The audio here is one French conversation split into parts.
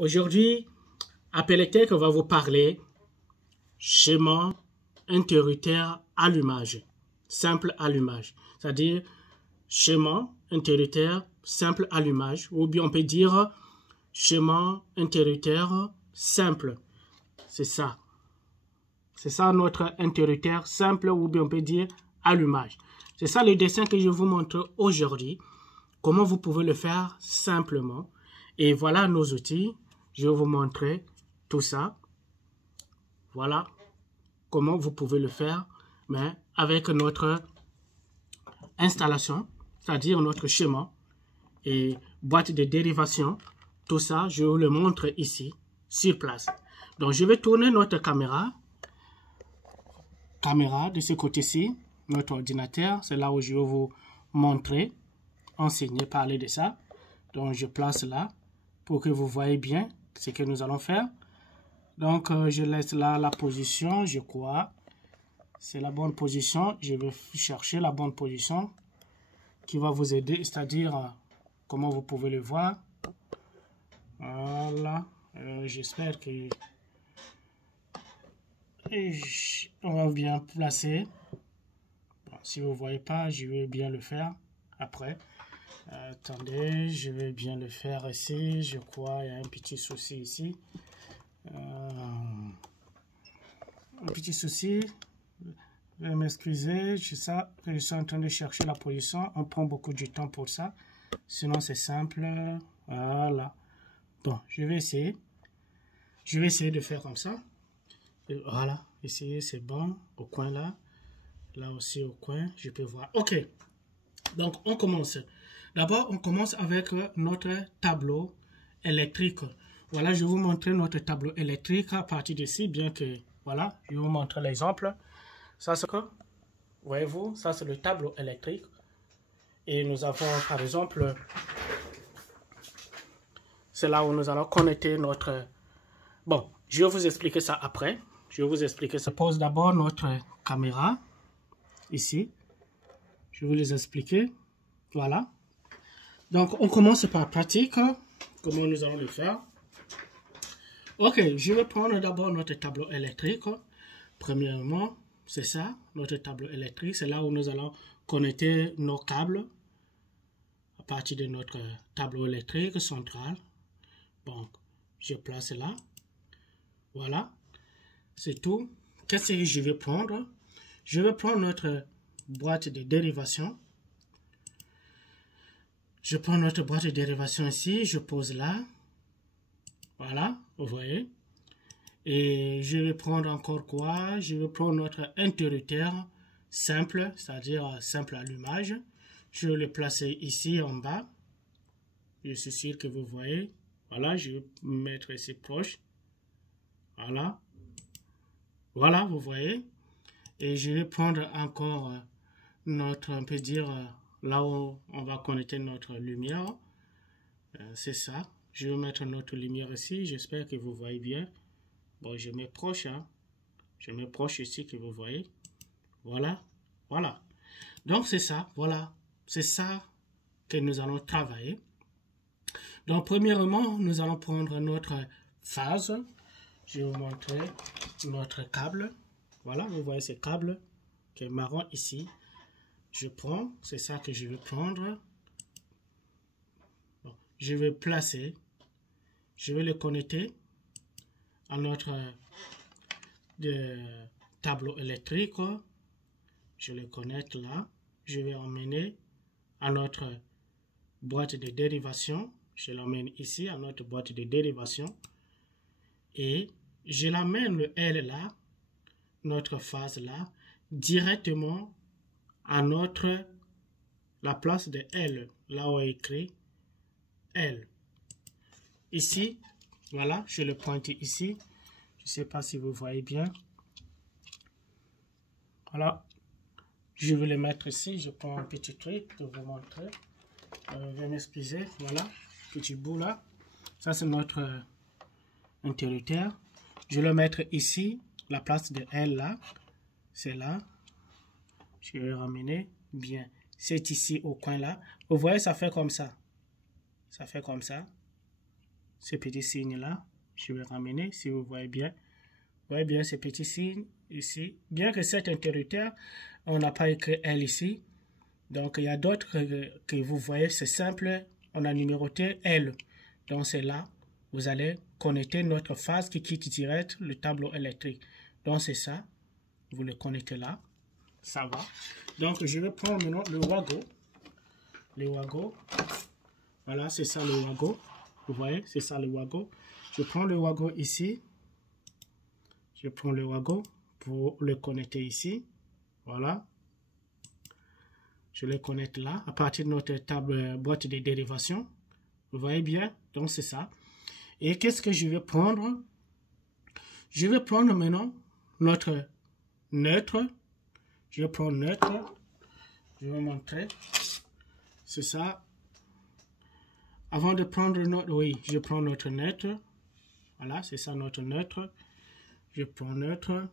Aujourd'hui, Appeltech va vous parler schéma interrupteur allumage, simple allumage, c'est-à-dire schéma interrupteur simple allumage, ou bien on peut dire schéma interrupteur simple. C'est ça notre interrupteur simple, ou bien on peut dire allumage. C'est ça le dessin que je vous montre aujourd'hui, comment vous pouvez le faire simplement. Et voilà nos outils, je vais vous montrer tout ça. Voilà comment vous pouvez le faire, mais avec notre installation, c'est-à-dire notre schéma et boîte de dérivation. Tout ça, je vous le montre ici, sur place. Donc, je vais tourner notre caméra de ce côté-ci, notre ordinateur. C'est là où je vais vous montrer, enseigner, parler de ça. Donc, je place là pour que vous voyez bien ce que nous allons faire. Donc, je laisse là la position, je crois. C'est la bonne position. Je vais chercher la bonne position qui va vous aider, c'est-à-dire comment vous pouvez le voir. Voilà. J'espère que on va bien placer. Bon, si vous ne voyez pas, je vais bien le faire après. Attendez, je vais bien le faire ici. Je crois il y a un petit souci ici. Un petit souci. Veuillez m'excuser, je suis en train de chercher la position. On prend beaucoup de temps pour ça. Sinon, c'est simple. Voilà. Bon, je vais essayer. Je vais essayer de faire comme ça. Et voilà. Ici, c'est bon. Au coin là. Là aussi, au coin. Je peux voir. OK. Donc, on commence. D'abord, on commence avec notre tableau électrique. Voilà, je vais vous montrer notre tableau électrique à partir d'ici, bien que, voilà, je vais vous montrer l'exemple. Ça, c'est que, voyez-vous, ça, c'est le tableau électrique. Et nous avons, par exemple, c'est là où nous allons connecter notre... Bon, je vais vous expliquer ça après. Je vais vous expliquer ça. Je pose d'abord notre caméra, ici. Je vais vous les expliquer. Voilà. Donc, on commence par pratique. Comment nous allons le faire. Ok, je vais prendre d'abord notre tableau électrique. Premièrement, c'est ça, notre tableau électrique. C'est là où nous allons connecter nos câbles à partir de notre tableau électrique central. Donc, je place là. Voilà, c'est tout. Qu'est-ce que je vais prendre? Je vais prendre notre boîte de dérivation. Je prends notre boîte de dérivation ici, je pose là. Voilà, vous voyez. Et je vais prendre encore quoi? Je vais prendre notre interrupteur simple, c'est-à-dire simple allumage. Je vais le placer ici en bas. Je suis sûr que vous voyez. Voilà, je vais mettre ici proche. Voilà. Voilà, vous voyez. Et je vais prendre encore notre, on peut dire, là où on va connecter notre lumière. C'est ça. Je vais mettre notre lumière ici. J'espère que vous voyez bien. Bon, je mets proche, hein. Je mets proche ici que vous voyez. Voilà. Voilà. Donc, c'est ça. Voilà. C'est ça que nous allons travailler. Donc, premièrement, nous allons prendre notre phase. Je vais vous montrer notre câble. Voilà, vous voyez ce câble qui est marron ici. Je prends, c'est ça que je vais prendre. Bon, je vais placer. Je vais le connecter à notre tableau électrique. Je le connecte là. Je vais emmener à notre boîte de dérivation. Je l'emmène ici à notre boîte de dérivation. Et je l'amène le L là, notre phase là, directement à la place de L, là où est écrit L. Ici, voilà, je le pointe ici. Je ne sais pas si vous voyez bien. Voilà. Je vais le mettre ici. Je prends un petit truc pour vous montrer. Veuillez m'excuser. Voilà. Petit bout là. Ça, c'est notre interrupteur. Je vais le mettre ici. La place de L là. C'est là. Je vais ramener bien. C'est ici au coin là. Vous voyez, ça fait comme ça. Ça fait comme ça. ce petit signe là. Je vais ramener si vous voyez bien. Vous voyez bien ce petit signe ici. Bien que cet interrupteur, on n'a pas écrit L ici. Donc il y a d'autres que vous voyez, c'est simple. On a numéroté L. Donc c'est là, vous allez connecter notre phase qui quitte direct le tableau électrique. Donc c'est ça. Vous le connectez là. Ça va. Donc je vais prendre maintenant le Wago. Le Wago. Voilà, c'est ça le Wago. Vous voyez, c'est ça le Wago. Je prends le Wago ici. Je prends le Wago pour le connecter ici. Voilà. Je le connecte là, à partir de notre table boîte de dérivation. Vous voyez bien? Donc c'est ça. Et qu'est-ce que je vais prendre? Je vais prendre maintenant notre neutre. Je vais prendre neutre. Je vais montrer. C'est ça. Avant de prendre notre... Oui, je prends notre neutre. Voilà, c'est ça notre neutre. Je prends neutre.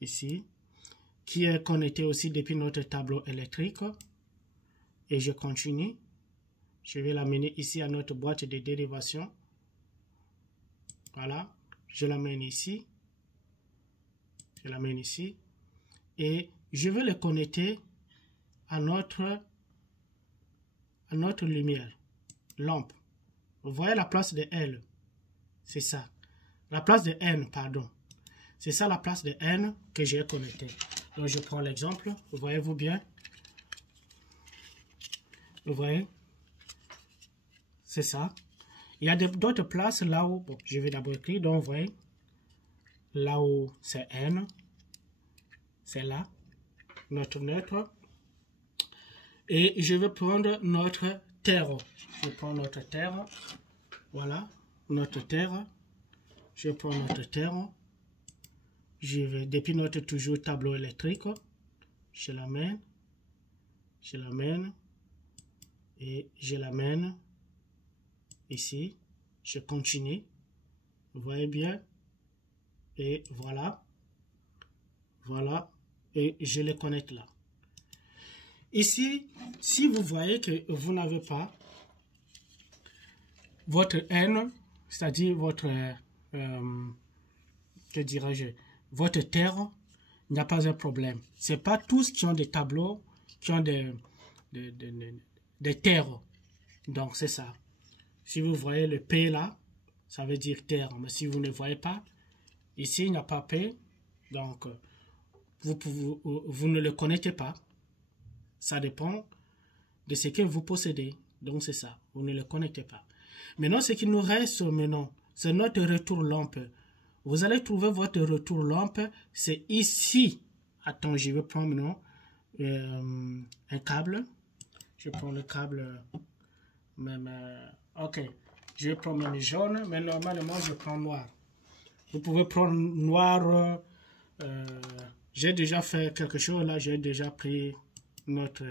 Ici. Qui est connecté aussi depuis notre tableau électrique. Et je continue. Je vais l'amener ici à notre boîte de dérivation. Voilà. Je l'amène ici. Je l'amène ici. Et je vais le connecter à notre lumière. Lampe. Vous voyez la place de L. C'est ça. La place de N, pardon. C'est ça la place de N que j'ai connecté. Donc je prends l'exemple. Vous voyez-vous bien? Vous voyez? C'est ça. Il y a d'autres places là où... Bon, je vais d'abord écrire. Donc vous voyez? Là où c'est N. C'est là. Notre neutre. Et je vais prendre notre terre. Je prends notre terre. Voilà. Notre terre. Je prends notre terre. Je vais, depuis notre toujours tableau électrique, je l'amène, et je l'amène ici. Je continue. Vous voyez bien. Et voilà. Voilà. Et je le connecte là. Ici, si vous voyez que vous n'avez pas votre N, c'est-à-dire votre, que dirais-je, votre terre, il n'y a pas un problème. Ce n'est pas tous qui ont des tableaux, qui ont des terres. Donc, c'est ça. Si vous voyez le P là, ça veut dire terre. Mais si vous ne voyez pas, ici, il n'y a pas P. Donc, vous ne le connectez pas. Ça dépend de ce que vous possédez. Donc, c'est ça. Vous ne le connectez pas. Maintenant, ce qui nous reste maintenant, c'est notre retour lampe. Vous allez trouver votre retour lampe. C'est ici. Attends, je vais prendre maintenant un câble. Je prends le câble même... ok. Je vais prendre même jaune, mais normalement, je prends noir. Vous pouvez prendre noir. J'ai déjà fait quelque chose là. J'ai déjà pris notre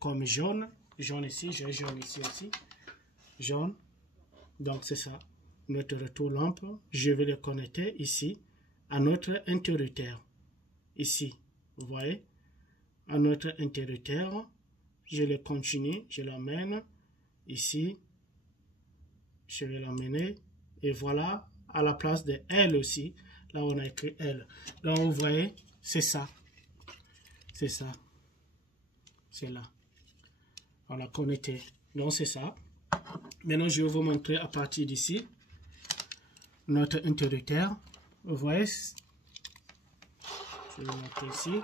comme jaune. Jaune ici. J'ai jaune ici aussi. Jaune. Donc, c'est ça. Notre retour lampe. Je vais le connecter ici à notre interrupteur. Ici. Vous voyez? À notre interrupteur. Je le continue. Je l'amène ici. Je vais l'amener. Et voilà. À la place de L aussi. Là, on a écrit L. Donc, vous voyez, c'est ça. C'est ça. C'est là. On a connecté. Donc, c'est ça. Maintenant, je vais vous montrer à partir d'ici notre interrupteur. Vous voyez. Je vais le mettre ici.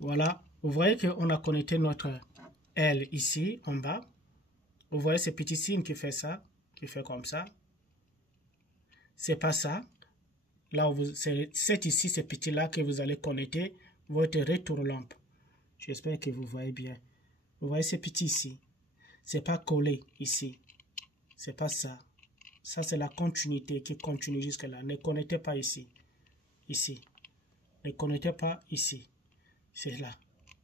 Voilà. Vous voyez qu'on a connecté notre L ici, en bas. Vous voyez ce petit signe qui fait ça, qui fait comme ça. C'est pas ça. Là, c'est ici, ce petit-là que vous allez connecter votre retour lampe. J'espère que vous voyez bien. Vous voyez ce petit ici. C'est pas collé ici. C'est pas ça. Ça, c'est la continuité qui continue jusque là. Ne connectez pas ici. Ici. Ne connectez pas ici. C'est là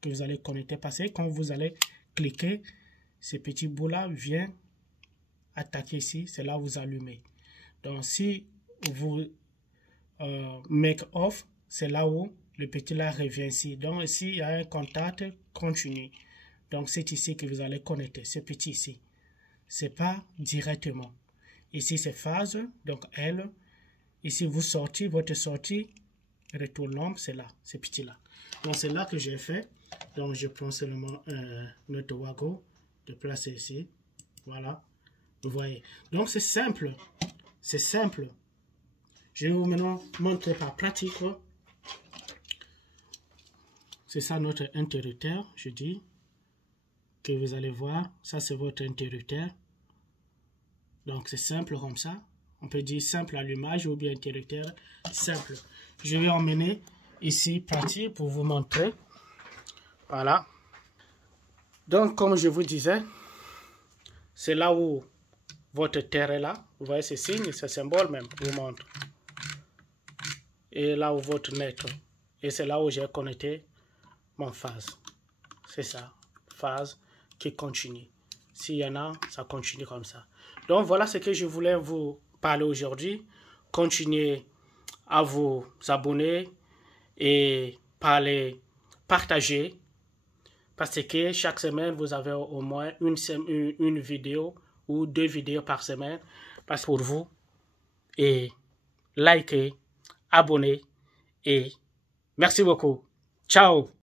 que vous allez connecter. Parce que quand vous allez cliquer, ce petit bout-là vient attaquer ici. C'est là où vous allumez. Donc, si vous make off, c'est là où le petit là revient ici. Donc, ici, il y a un contact continu. Donc, c'est ici que vous allez connecter, ce petit ici. c'est pas directement. Ici, c'est phase, donc L. Ici, vous sortez, votre sortie, retour nombre, c'est là, c'est petit là. Donc, c'est là que j'ai fait. Donc, je prends seulement notre Wago, de placer ici. Voilà, vous voyez. Donc, c'est simple. C'est simple. Je vais vous maintenant montrer par pratique. C'est ça notre interrupteur, je dis. Que vous allez voir, ça c'est votre interrupteur. Donc, c'est simple comme ça. On peut dire simple allumage ou bien interrupteur simple. Je vais emmener ici pratique pour vous montrer. Voilà. Donc, comme je vous disais, c'est là où votre terre est là. Vous voyez ce signe, ce symbole même, je vous montre. Et là où votre net. Et c'est là où j'ai connecté mon phase. C'est ça, phase qui continue. S'il y en a, ça continue comme ça. Donc, voilà ce que je voulais vous parler aujourd'hui. Continuez à vous abonner et partager. Parce que chaque semaine, vous avez au moins une vidéo ou 2 vidéos par semaine. Parce que pour vous, et likez, abonnez et merci beaucoup. Ciao!